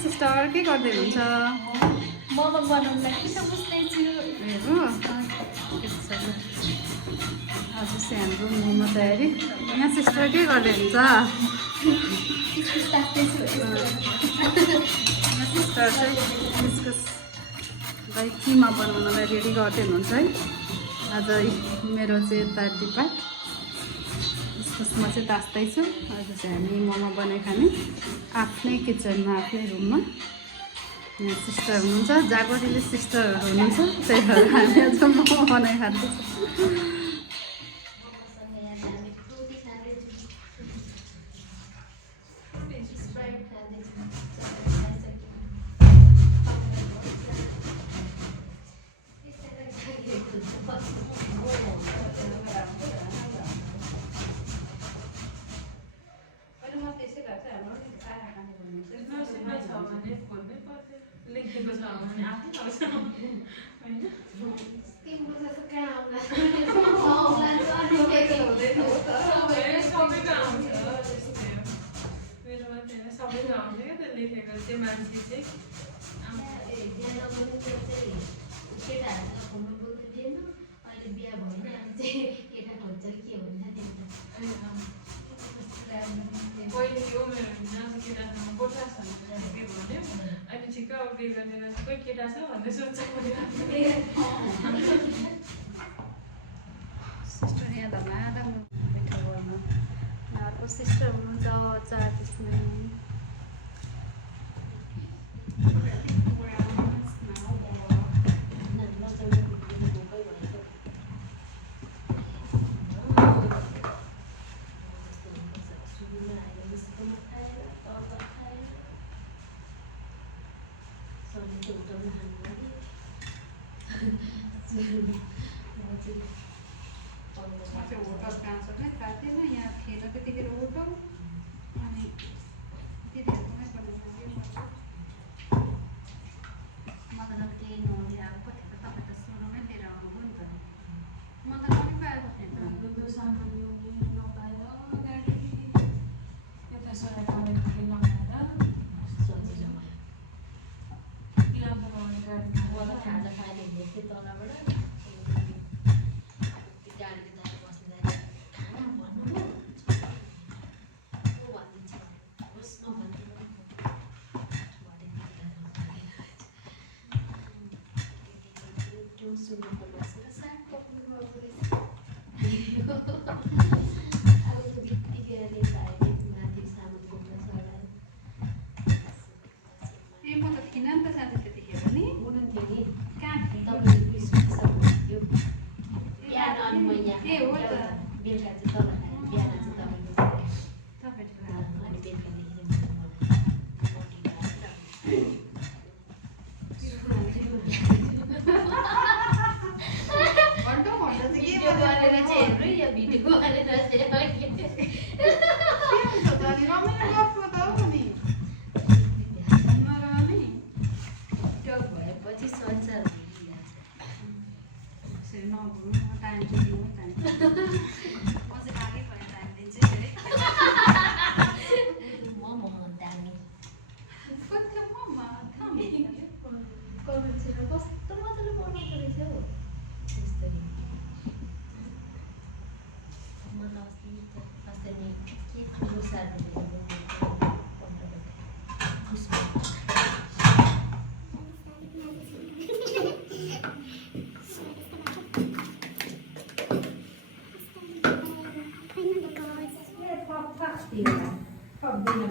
Sister के गर्दै हुनुहुन्छ? मोमो बनाउनु लागि त बुझ्दैछु। ए हो आज चाहिँ हाम्रो मोमो तयारी। यहाँ सिस्टर के गर्दै हुन्छ? सिस्टर चाहिँ इस्कुसलाई किमा बनाउनलाई रेडी गर्दै हुनुहुन्छ है। आज मेरो चाहिँ यता डिपार्ट इस्कुसमा चाहिँ तास्दैछु। आज चाहिँ हामी मोमो बनाइ खाने आफ्नै किचनमा आफ्नै रुममा। यहाँ सिस्टर हुनुहुन्छ, जागोरीले सिस्टरहरू हुनुहुन्छ, त्यही भएर हामी आज मोमो बनाइ खाँदैछौँ। लेखेको छ भने आफै आउँछ हैन तिम्रो जस्तो कहाँ आउँला सबैको आउँछ मेरोमा थिएन सबैको आउँछ क्या त्यो लेखेको त्यो मान्छे चाहिँ केटाहरूलाई फोनमा बोल्दै थिएन अहिले बिहा भएन अनि चाहिँ केटा खोज्छ के हुन्छ पहिले यो मेरो नाम केटासँग गोठा छ के भन्यो अनि ठिक्क अब बिहे गरेर कोही केटा छ भन्दै सोध्छ सिस्टर यहाँ धमाधम बैठो गर्नु अर्को सिस्टर हुनुहुन्छ चार त्यसमै होटल ट्रान्सफर थाहा थिएन यहाँ थिएन त्यतिखेर होटल अनि दिदीहरूकोमै बनाउँछु मलाई त केही नहुने अब कतिको तपाईँ त सुरुमै लिएर आउनुभयो नि त म त कति पाएको थिएँ त सामान नपाएर गाडी यता सबै कलेजले लगाएर सजिलो इलाम बनाउने गाडी मलाई खाजा खाने हुन्थ्यो तलबाट गाडी बिताएर बस्ने खाना भन्नु हो भनिदिन्छ होस् नभन्नु त्यो सुनको बसेर साग पकाउनु गएको अब बित्तिकै माथि सामान बोक्न सरायो ए म त थिइनँ नि त साथी त्यतिखेर नि हुनुहुन्थ्यो नि कहाँ थिएँ तपाईँले सक्नुहुन्थ्यो बिहान अनि म यहाँ ए हो त बेलुका चाहिँ तल खाएँ बिहान चाहिँ तपाईँको तपाईँको अनि बेलुकादेखि घन्टौँ घन्टा चाहिँ के भिडियो गरेर चाहिँ हेर्नु या भिडियो गरेर चाहिँ हुन्छ त अनि रमाइलो गफ त हो नि नरमाइलो टिकटक भएपछि संसार यसरी नभुल्नु टाइम चाहिँ दिनु टाइम अझै बाँकी भयो टाइम दिन्छ अरे म दामी कति ममा कमेन्ट चाहिँ कस्तो मजाले बनाउँदो रहेछ हौ त्यस्तरी म त अस्ति नि के ठुलो सार्नु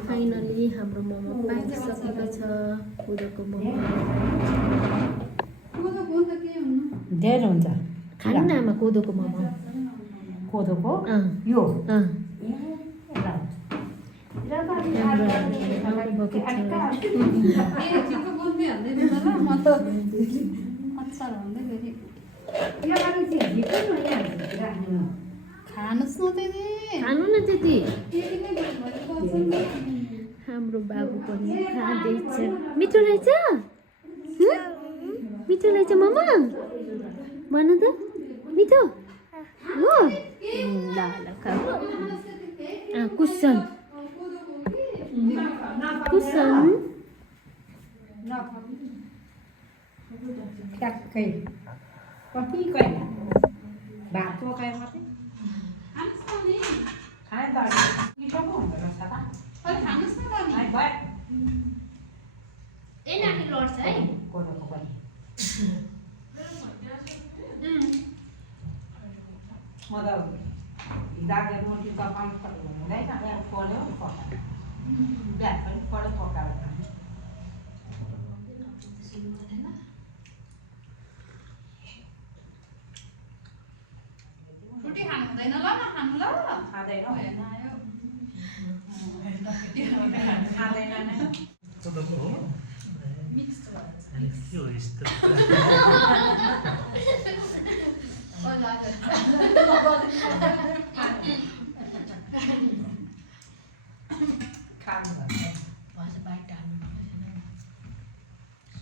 फाइनली हाम्रो मोमो पाकिसकेको छ कोदोको मोमो धेरै हुन्छ खानु न आमा कोदोको मोमो कोदोको यो खानुहोस् न त्यति खानु न त्यति हाम्रो बाबु पनि खाँदैछ मिठो रहेछ मिठो रहेछ मामा भन त मिठो हो ल ल खाऊ कुसन कुसन ठ्याक्कै कति कहिले भात पकायो मात्रै खाए त मिठो पो हुँदो रहेछ त आई भयो ए नानी लड्छ है कोदोको पनि म त हिजोको रोटी पकाउनु सक्नु हुँदैन यहाँ पऱ्यो पकाएर बिहान पनि पऱ्यो पकाएर खानु रोटी खानु हुँदैन ल नखानु ल खाँदैन खाँदैन नै कोदोको हो अनि के हो यस्तो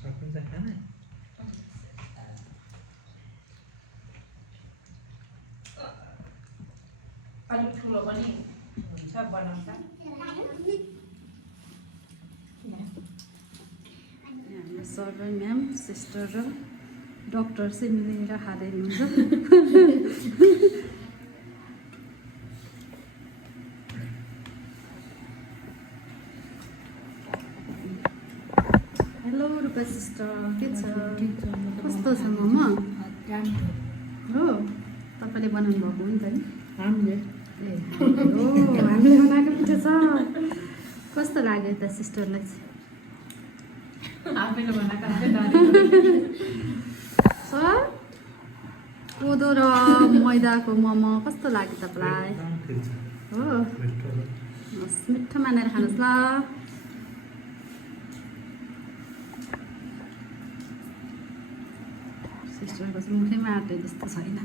सकिन्छ खान अलिक ठुलो पनि हुन्छ बनाउँछ हाम्रो सर र म्याम सिस्टर र डक्टर चाहिँ मिलेर खाँदै हुनुहुन्छ हेलो रूपा सिस्टर के छ कस्तो छ मम्मा हो तपाईँले बनाउनु भएको हो नि त नि हामीले ए हामीले बनाएको मिठो छ कस्तो लाग्यो त सिस्टरलाई चाहिँ आफैले बनाएको सर कोदो र मैदाको मोमो कस्तो लाग्यो तपाईँलाई हो हस् मिठो मानेर खानुहोस् ल सिस्टरको चाहिँ मुखैमा आँट्यो जस्तो छैन